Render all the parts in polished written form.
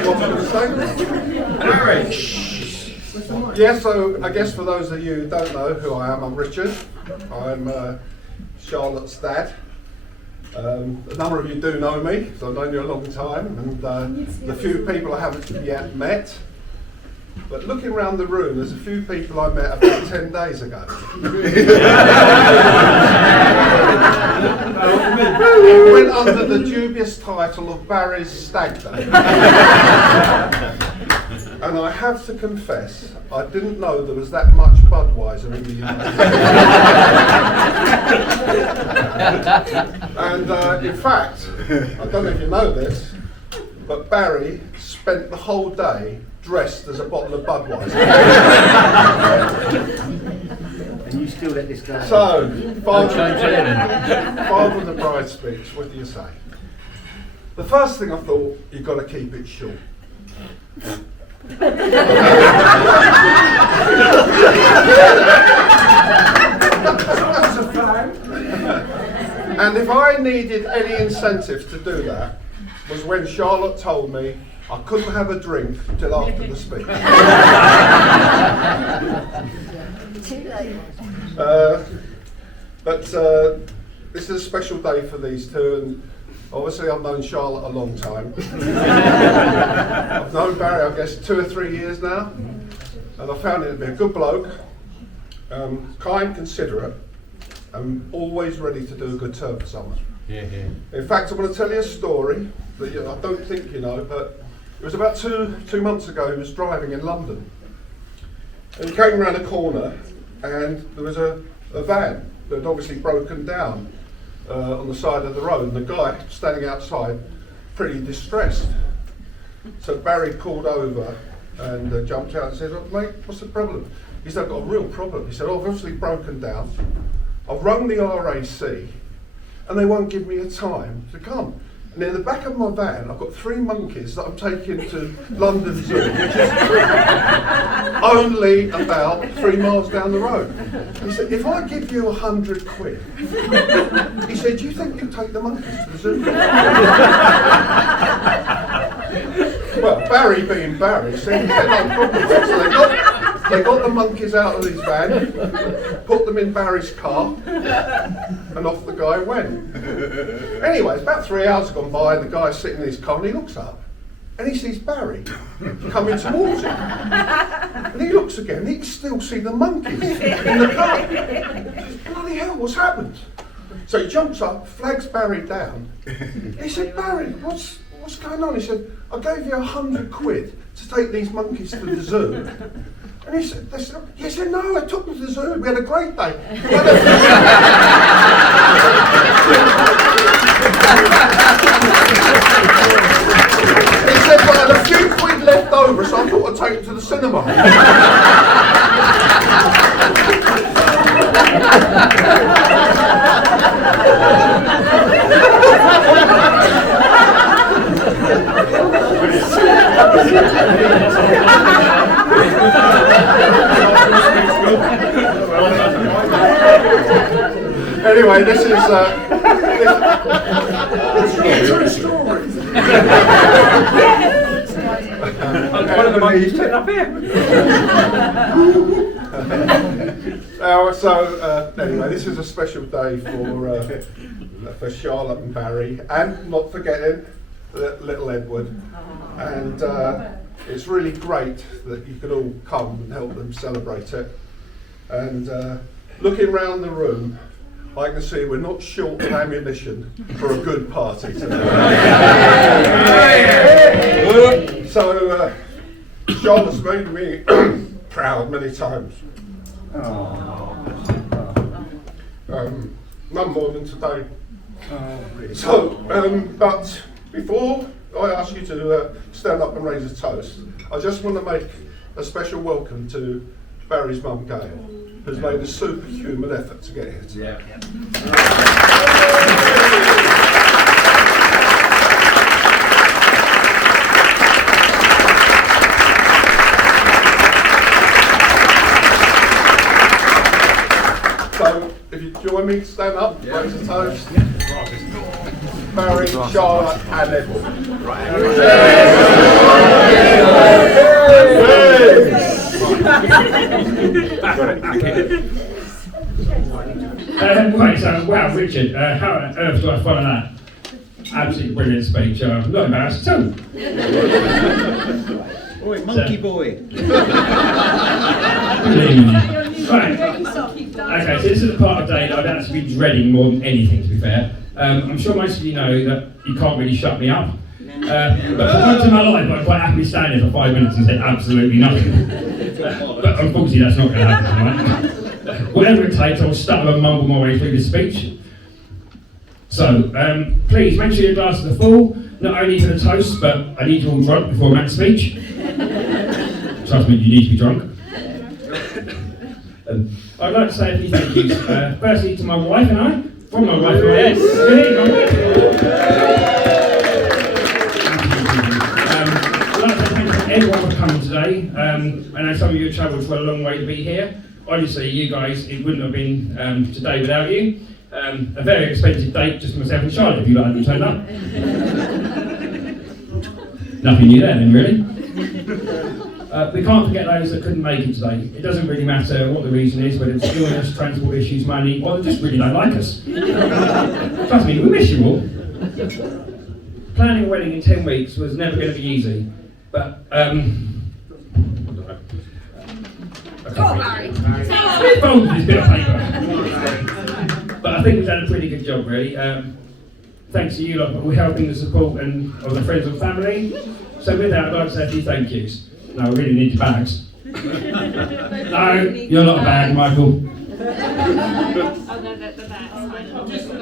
forgot what I was going to say. Harry. Yeah, so I guess for those of you who don't know who I am, I'm Richard. I'm Charlotte's dad. A number of you do know me, so I've known you a long time, and the few people I haven't yet met. But looking around the room, there's a few people I met about 10 days ago. It went under the dubious title of Barry's Stag Day. And I have to confess, I didn't know there was that much Budweiser in the United States. And in fact, I don't know if you know this, but Barry spent the whole day dressed as a bottle of Budweiser. And you still let this go? So, father of the bride speech, what do you say? The first thing I thought, you've got to keep it short. And if I needed any incentive to do that, was when Charlotte told me I couldn't have a drink till after the speech. Too late. But this is a special day for these two, and obviously I've known Charlotte a long time. I've known Barry, I guess, 2 or 3 years now, and I found him to be a good bloke, kind, considerate, and always ready to do a good turn for someone. Yeah. In fact, I want to tell you a story that I don't think you know, but it was about two months ago. He was driving in London, and he came around a corner, and there was a van that had obviously broken down on the side of the road, and the guy standing outside, pretty distressed. So Barry pulled over and jumped out and said, "Oh, mate, what's the problem?" He said, "I've got a real problem." He said, "I've obviously broken down. I've rung the RAC, and they won't give me a time to come. And in the back of my van, I've got 3 monkeys that I'm taking to London Zoo, which is only about 3 miles down the road." He said, "If I give you 100 quid, he said, do you think you'll take the monkeys to the zoo?" Well, Barry being Barry said, "Yeah, no problem." So they got the monkeys out of his van, put them in Barry's car, and off the guy went. Anyway, it's about 3 hours gone by, and the guy's sitting in his car, and he looks up, and he sees Barry coming towards him. And he looks again, and he can still see the monkeys in the car. He says, "Bloody hell, what's happened?" So he jumps up, flags Barry down. He said, "Barry, what's going on?" He said, "I gave you 100 quid to take these monkeys to the zoo." And he said, "No, I took them to the zoo. We had a great day." He said, "But I had a few quid left over, so I thought I'd take them to the cinema." Anyway, this is true story. One of the monkeys turned up here. Anyway, this is a special day for Charlotte and Barry, and not forgetting little Edward. And it's really great that you could all come and help them celebrate it. And looking around the room, I can see we're not short of ammunition for a good party today. So, Charlotte's made me proud many times. None more than today. So, but before I ask you to stand up and raise a toast, I just want to make a special welcome to Barry's mum, Gail, who's made a superhuman effort to get here today. So, if you join me, stand up, raise a toast. Barry, Charlotte, and Edward. Richard, how on earth do I follow that? Absolutely brilliant speech. I'm not embarrassed at all. Oi, monkey boy. Right. Okay, so this is the part of the day that I'd actually be dreading more than anything, to be fair. I'm sure most of you know that you can't really shut me up. But for once in my life, I'd quite happily stand there for 5 minutes and say absolutely nothing. But unfortunately, that's not going to happen tonight. Whatever it takes, I'll stutter and mumble my way through this speech. So, please make sure your glasses are full, not only for the toast, but I need you all drunk before Matt's speech. Trust me, you need to be drunk. I'd like to say a few thank yous. Firstly, to my wife and I, from my wife and I. Yes. Really, my wife. I'd like to say thank you to everyone for coming today. I know some of you have travelled for a long way to be here. Honestly, you guys, it wouldn't have been today without you. A very expensive date just for myself and Charlotte if you hadn't turned up. Nothing new there then, really. We can't forget those that couldn't make it today. It doesn't really matter what the reason is, whether it's illness, transport issues, money, or they just really don't like us. Trust me, we miss you all. Planning a wedding in 10 weeks was never going to be easy, but fold this bit of paper. But I think we've done a pretty good job, really. Thanks to you lot for helping the support and of the friends and family. So with that, I'd like to say a few thank yous. No, I really need your bags. No, you're not a bag, Michael.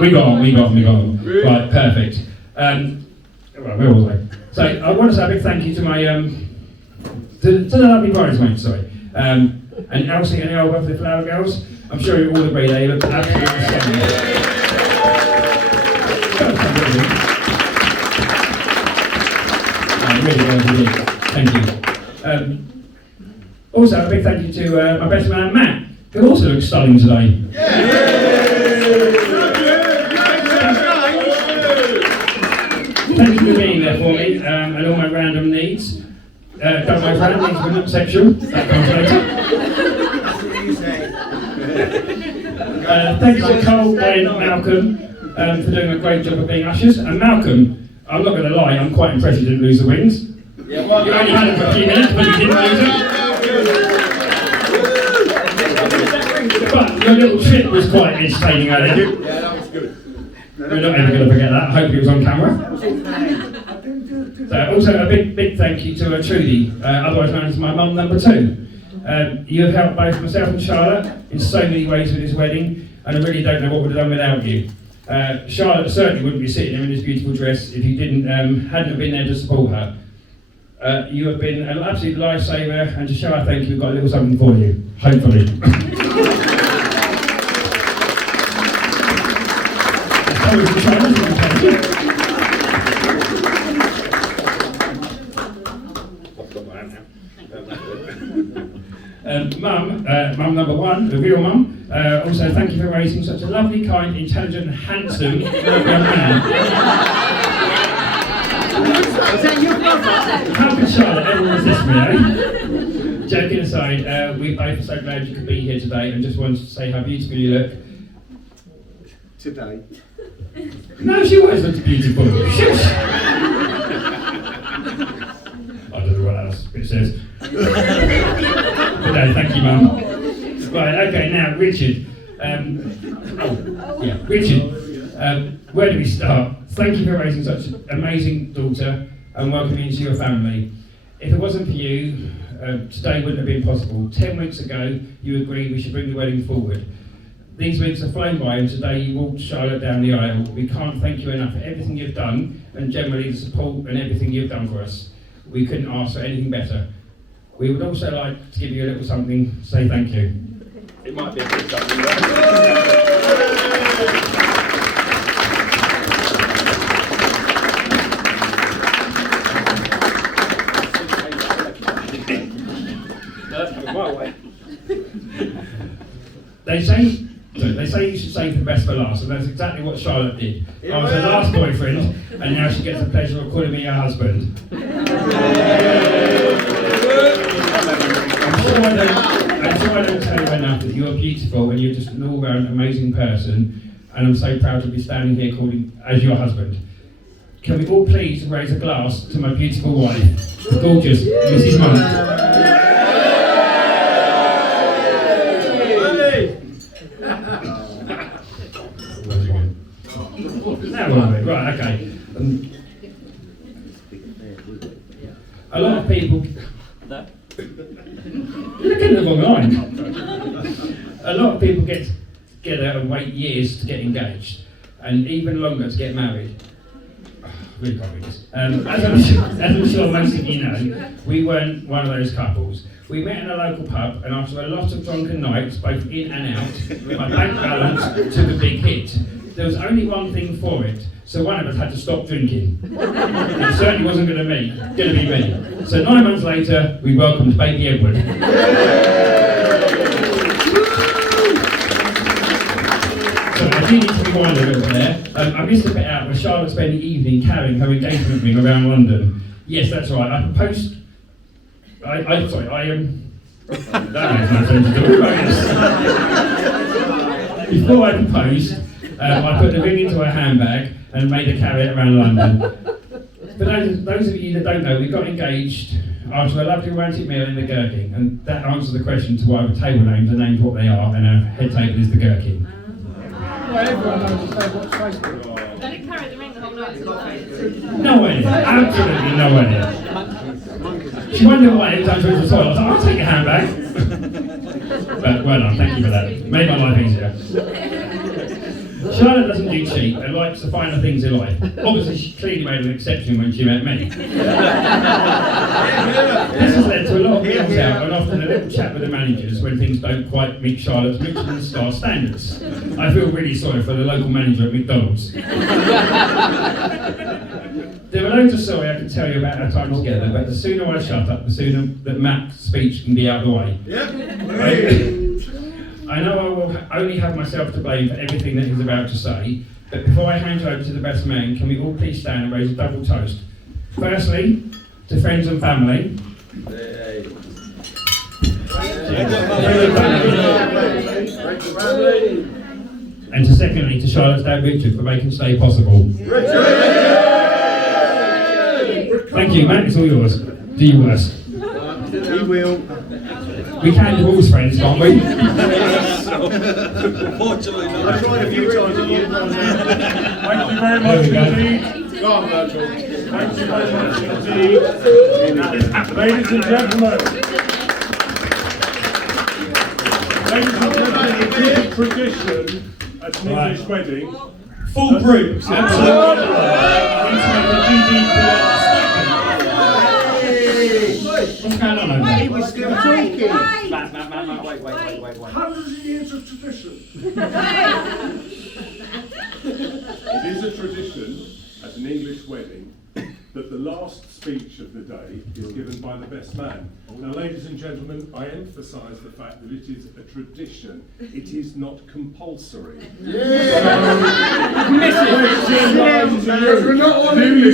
We got on. Right, perfect. Right, where was I? So I want to say a big thank you to my to the lovely bridesmaids, sorry. And Elsie and the old lovely flower girls. I'm sure you all agree they look absolutely stunning. Really. Thank you. Also, a big thank you to my best man Matt, who also looks stunning today. Thank you for being there for me and all my random needs. Don't worry, random needs were not sexual. That comes later. Thank you to Cole, Wayne and Malcolm for doing a great job of being ushers. And Malcolm, I'm not going to lie, I'm quite impressed you didn't lose the wings. Yeah, well, you only had them for a few minutes, but you didn't lose them. But your little trip was quite entertaining, Alan. Yeah, that was good. We're not ever going to forget that. I hope it was on camera. So also a big thank you to Trudy, otherwise known as my mum number 2. You have helped both myself and Charlotte in so many ways with this wedding, and I really don't know what we'd have done without you. Charlotte certainly wouldn't be sitting there in this beautiful dress if you hadn't have been there to support her. You have been an absolute lifesaver, and to show our thank you, we've got a little something for you, hopefully. Mum number 1, the real mum, also thank you for raising such a lovely, kind, intelligent, and handsome young man. Is that your brother? How could Charlotte ever resist me, eh? Joking aside, we both are so glad you could be here today and just wanted to say how beautiful you look. Today. No, she always looks beautiful. Shush! I don't know what else it says. But no, thank you, Mum. Right, okay, now, Richard. Richard. Where do we start? Thank you for raising such an amazing daughter and welcoming into your family. If it wasn't for you, today wouldn't have been possible. 10 weeks ago, you agreed we should bring the wedding forward. These weeks have flown by, and today you walked Charlotte down the aisle. We can't thank you enough for everything you've done, and generally the support and everything you've done for us. We couldn't ask for anything better. We would also like to give you a little something to say thank you. It might be a bit something. They say you should save the best for last, and that's exactly what Charlotte did. I was her last boyfriend, and now she gets the pleasure of calling me her husband. I'm sure I don't tell you enough that you're beautiful and you're just an all-round amazing person. and I'm so proud to be standing here calling as your husband. Can we all please raise a glass to my beautiful wife, the gorgeous Mrs. Monk? Now we're on it. Right, okay. A lot of people... You're looking at the wrong line. A lot of people get together and wait years to get engaged, and even longer to get married. Really can't read this. As I'm sure most of you know, we weren't one of those couples. We met in a local pub, and after a lot of drunken nights, both in and out, my bank balance took a big hit. There was only one thing for it, so one of us had to stop drinking. It certainly wasn't going to be me. So 9 months later, we welcomed baby Edward. So I do need to rewind a little bit there. I missed a bit out where Charlotte spent the evening carrying her engagement ring around London. Yes, that's right. I proposed. That makes no sense at all. Before I proposed, I put the ring into her handbag and made her carry it around London. For those of you that don't know, we got engaged after a lovely romantic meal in the Gherkin, and that answers the question to why the table names are named what they are, and our head table is the Gherkin. Well, everyone knows to say what's Facebook. Let it carry the ring the whole night. No idea, absolutely no idea. She wondered why every time she went to the toilet, I was like, I'll take your handbag. But well done, thank you for that. Made my life easier. Charlotte doesn't do cheap and likes the finer things in life. Obviously, she clearly made an exception when she met me. This has led to a lot of meals out and often a little chat with the managers when things don't quite meet Charlotte's Michelin star standards. I feel really sorry for the local manager at McDonald's. There are loads of stories I can tell you about our time together, but the sooner I shut up, the sooner that Matt's speech can be out of the way. I know I will only have myself to blame for everything that he's about to say, but before I hand you over to the best man, can we all please stand and raise a double toast? Firstly, to friends and family. And to secondly, to Charlotte's dad Richard for making today possible. Thank you, Matt, it's all yours. Do your worst. He will. We can do all friends, can't we? Unfortunately not. I've tried a few times. Thank you very much indeed. Go on, Virgil. Thank you very much indeed. Ladies and gentlemen. It is a tradition at an English wedding. Full group, absolutely. What's going on over there? We're still talking. Matt, wait. Hundreds of years of tradition. It is a tradition at an English wedding that the last speech of the day is given by the best man. Now, ladies and gentlemen, I emphasise the fact that it is a tradition. It is not compulsory. Do you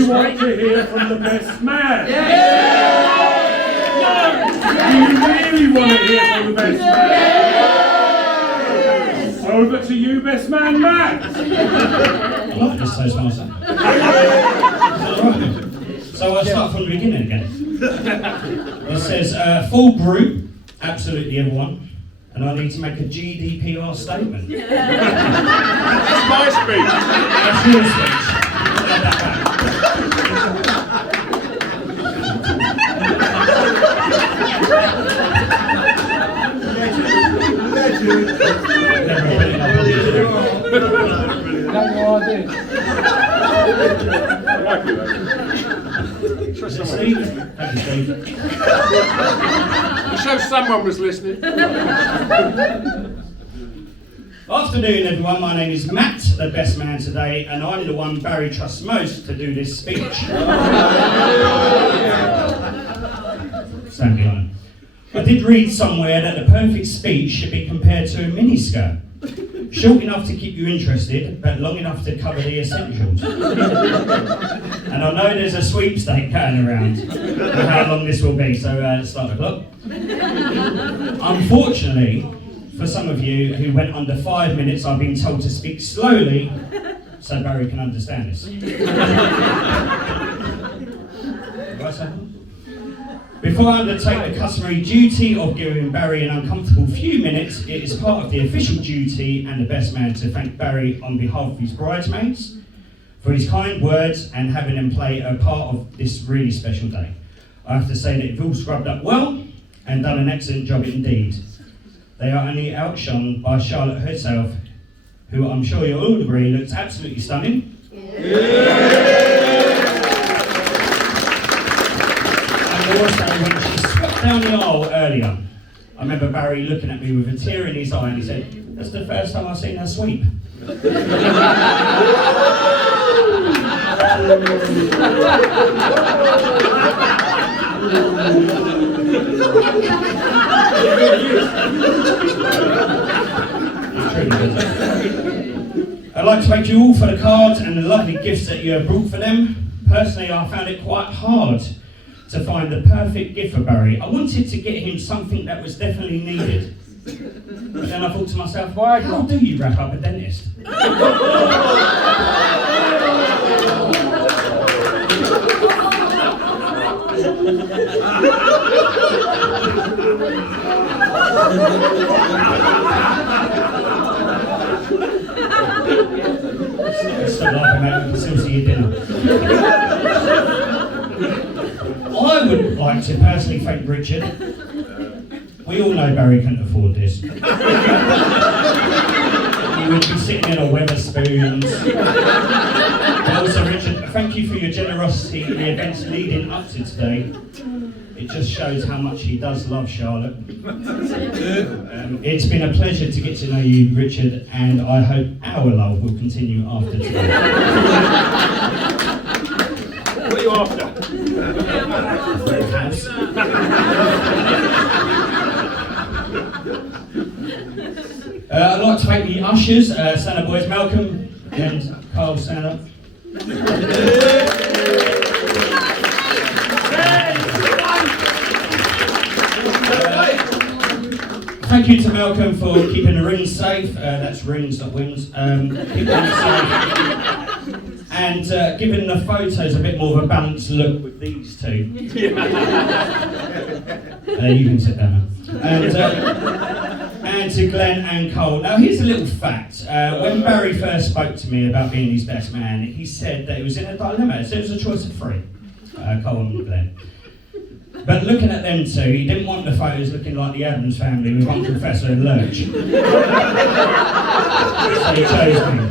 want to hear from the best man? Do you really want to hear from the best man? Over to you, best man, Matt. I love this so far. So I'll start from the beginning again. It says, full group, absolutely everyone, and I need to make a GDPR statement. That's my speech. That's your speech. It shows someone was listening. Afternoon everyone, my name is Matt, the best man today, and I'm the one Barry trusts most to do this speech. Stand behind. I did read somewhere that the perfect speech should be compared to a miniskirt. Short enough to keep you interested, but long enough to cover the essentials. And I know there's a sweepstake going around for how long this will be, so let's start the clock. Unfortunately, for some of you who went under 5 minutes, I've been told to speak slowly so Barry can understand this. Right, sir? Before I undertake the customary duty of giving Barry an uncomfortable few minutes, it is part of the official duty and the best man to thank Barry on behalf of his bridesmaids for his kind words and having them play a part of this really special day. I have to say that you've all scrubbed up well and done an excellent job indeed. They are only outshone by Charlotte herself, who I'm sure you'll all agree looks absolutely stunning. And also, when she swept down the aisle earlier, I remember Barry looking at me with a tear in his eye and he said, "That's the first time I've seen her sweep." I'd like to thank you all for the cards and the lovely gifts that you have brought for them. Personally, I found it quite hard to find the perfect gift for Barry. I wanted to get him something that was definitely needed. But then I thought to myself, how do you wrap up a dentist? Stop laughing, mate, we can still see your dinner. I would like to personally thank Richard. We all know Barry can't afford this. He would be sitting in a Wetherspoons. But also, Richard, thank you for your generosity in the events leading up to today. It just shows how much he does love Charlotte. It's been a pleasure to get to know you, Richard, and I hope our love will continue after today. What are you after? House. I'd like to thank the ushers, stand up boys, Malcolm and Carl, stand up. Thank you to Malcolm for keeping the rings safe. That's rings, not wings. Keeping them safe. And giving the photos a bit more of a balanced look with these two. You can sit down now. And to Glenn and Cole. Now here's a little fact. When Barry first spoke to me about being his best man, he said that he was in a dilemma. So it was a choice of three, Cole and Glenn. But looking at them two, he didn't want the photos looking like the Adams family with one Professor and Lurch. So he chose me.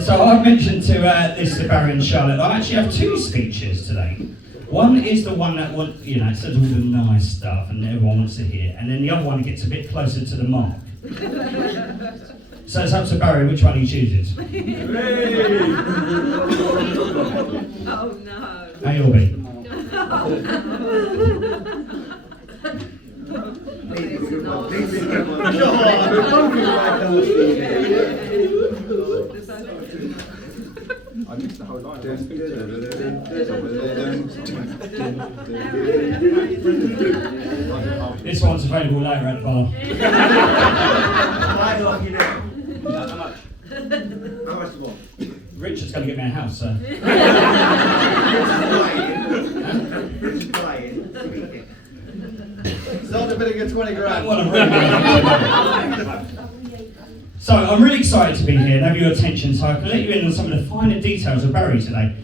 So I've mentioned to this to Barry and Charlotte, I actually have two speeches today. One is the one that it says all the nice stuff and everyone wants to hear, and then the other one gets a bit closer to the mark. So it's up to Barry which one he chooses. Oh no. A or B? I missed the whole line. This one's available later at the bar. How much? How much do you want? Richard's going to get me a house, so. Sold a bit of good 20 grand. So I'm really excited to be here and have your attention so I can let you in on some of the finer details of Barry today.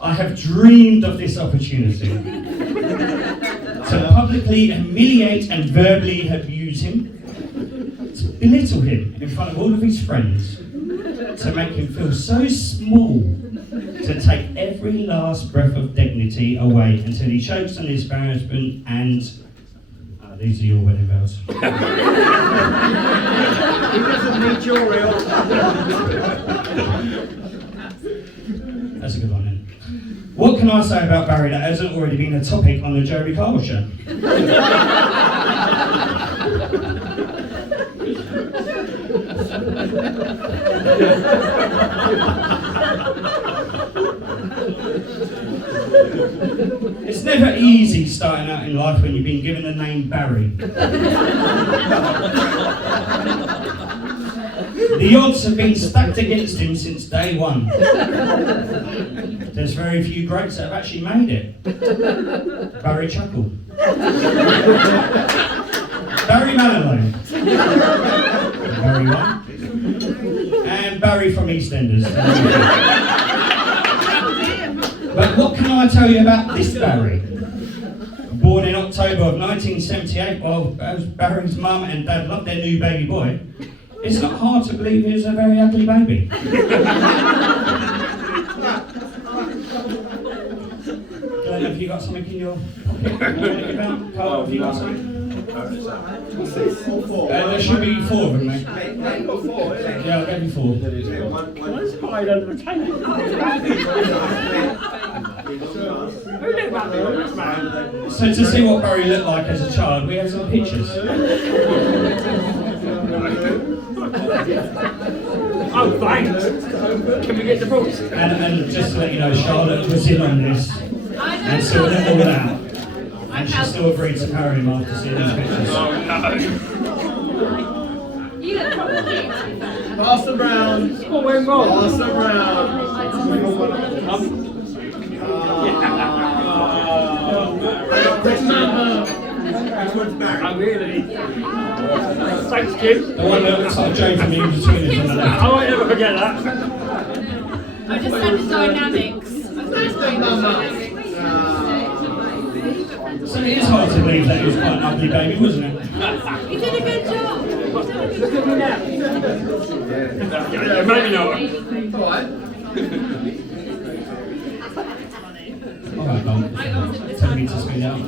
I have dreamed of this opportunity to publicly humiliate and verbally abuse him, to belittle him in front of all of his friends, to make him feel so small, to take every last breath of dignity away until he chokes on his embarrassment and... these are your wedding bells. He doesn't need your real. That's a good one then. What can I say about Barry that hasn't already been a topic on the Jeremy Kyle show? It's never easy starting out in life when you've been given the name Barry. The odds have been stacked against him since day one. There's very few greats that have actually made it. Barry Chuckle. Barry Manilow. Barry One. And Barry from EastEnders. But what can I tell you about this Barry? Born in October of 1978, while Barry's mum and dad loved their new baby boy, it's not hard to believe he was a very ugly baby. Glenn, have you got something in your pocket? Carl, have you got something? There should be 4 of them, mate. Yeah, I'll give you 4. Let's hide under the table. Who looked back there, this man? So to see what Barry looked like as a child, we have some pictures. Oh, thanks. Can we get the books? And just to let you know, Charlotte was in on this and sorted it all out. And she still agreed to marry him after seeing these pictures. Oh, no. You look probably. Pass them round. What went wrong? Pass them round. Oh, really? Thanks, Kim. The one that looks like Joe from the In-Betweeners on the left. I won't ever forget that. I just said the dynamics. So it is hard to believe that he was quite an ugly baby, wasn't it? You did a good job. Look at me now. Yeah, maybe not. Alright, Don. Tell me to speed up.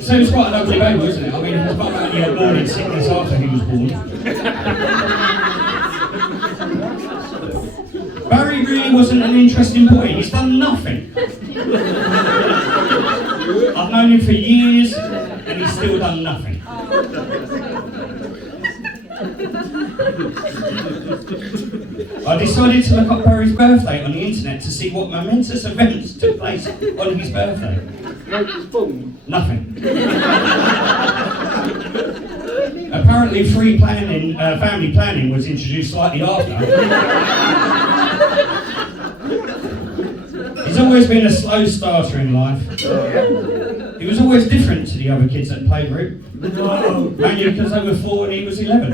So he was quite an ugly baby, wasn't it? I mean, his mum only had morning sickness after he was born. Barry really wasn't an interesting boy. He's done nothing. I've known him for years, and he's still done nothing. I decided to look up Barry's birthday on the internet to see what momentous events took place on his birthday. Nothing. Apparently, family planning was introduced slightly after. He's always been a slow starter in life. He was always different to the other kids at playgroup. Mainly because they were 4 and he was 11.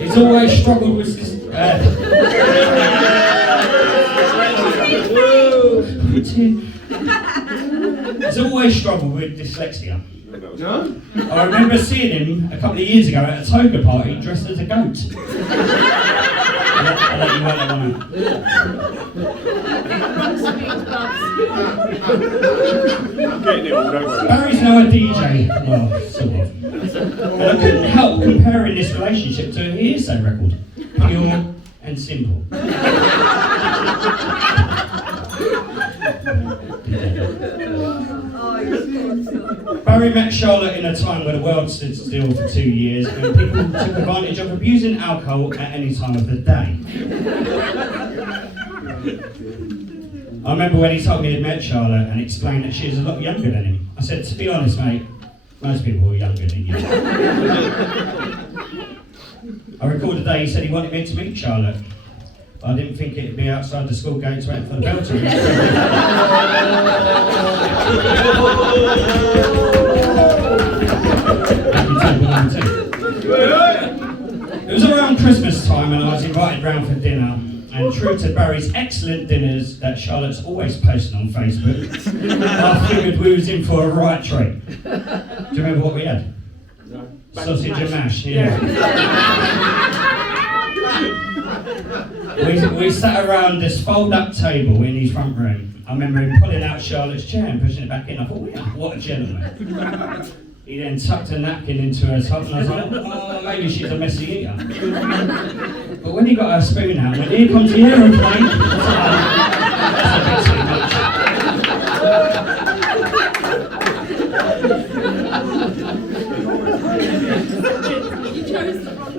He's always struggled with He's always struggled with dyslexia. I remember seeing him a couple of years ago at a toga party dressed as a goat. I'll let you work that one out. Barry's now a DJ. Well, sort of. And I couldn't help comparing this relationship to a hearsay record. Pure and simple. Barry met Charlotte in a time where the world stood still for 2 years and people took advantage of abusing alcohol at any time of the day. I remember when he told me he'd met Charlotte and explained that she was a lot younger than him. I said, to be honest, mate, most people are younger than you. I recall the day he said he wanted me to meet Charlotte. I didn't think it'd be outside the school gates waiting for the bell to ring. It was around Christmas time and I was invited round for dinner. And true to Barry's excellent dinners that Charlotte's always posting on Facebook, I figured we was in for a right treat. Do you remember what we had? No. Sausage and mash, yeah. We sat around this fold-up table in his front room. I remember him pulling out Charlotte's chair and pushing it back in. I thought, yeah, what a gentleman. He then tucked a napkin into her top, and I was like, oh, maybe she's a messy eater. But when he got her spoon out, when here comes the aeroplane, I was like, that's a bit too much. You chose the wrong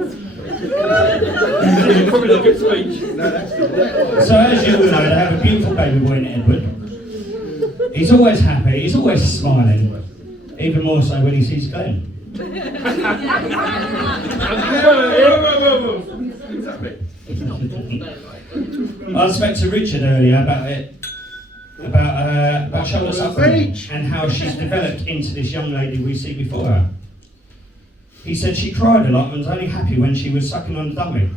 Probably not a good speech. So as you all know, they have a beautiful baby boy in Edward. He's always happy, he's always smiling, even more so when he sees Glenn. I spoke to Richard earlier about Charlotte's upbringing and how she's developed into this young lady we see before her. He said she cried a lot and was only happy when she was sucking on the dummy.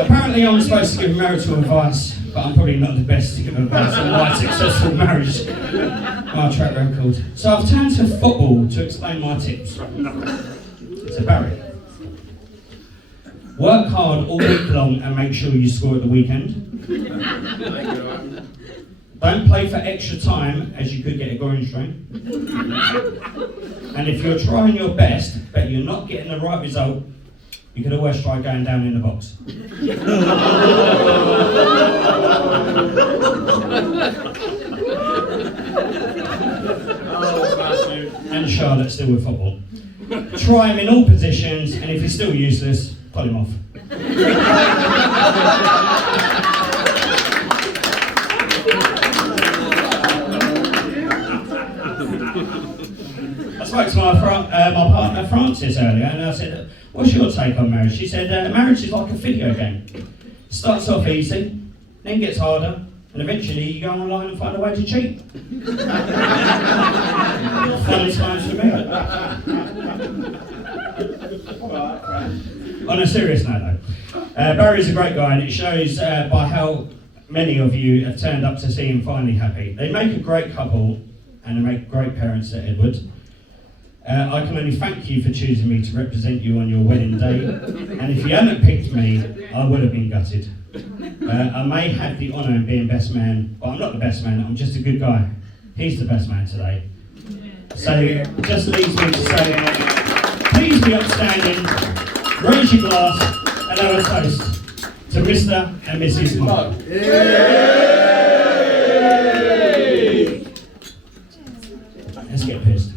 Apparently I'm supposed to give marital advice, but I'm probably not the best to give advice on my successful marriage, my track record. So I've turned to football to explain my tips. So Barry, work hard all week long and make sure you score at the weekend. Don't play for extra time, as you could get a groin strain. And if you're trying your best, but you're not getting the right result, you could always try going down in the box. And Charlotte still with football. Try him in all positions, and if he's still useless, pull him off. I spoke to my partner Frances earlier, and I said, what's your take on marriage? She said, marriage is like a video game. It starts off easy, then gets harder, and eventually you go online and find a way to cheat. Funny times for me. On a serious note though, Barry's a great guy, and it shows by how many of you have turned up to see him finally happy. They make a great couple, and they make great parents at Edward. I can only thank you for choosing me to represent you on your wedding day, and if you hadn't picked me, I would have been gutted. I may have the honour of being best man, but I'm not the best man, I'm just a good guy. He's the best man today. So, just leaves me to say, please be upstanding, raise your glass, and have a toast to Mr. and Mrs. Mark. Let's get pissed.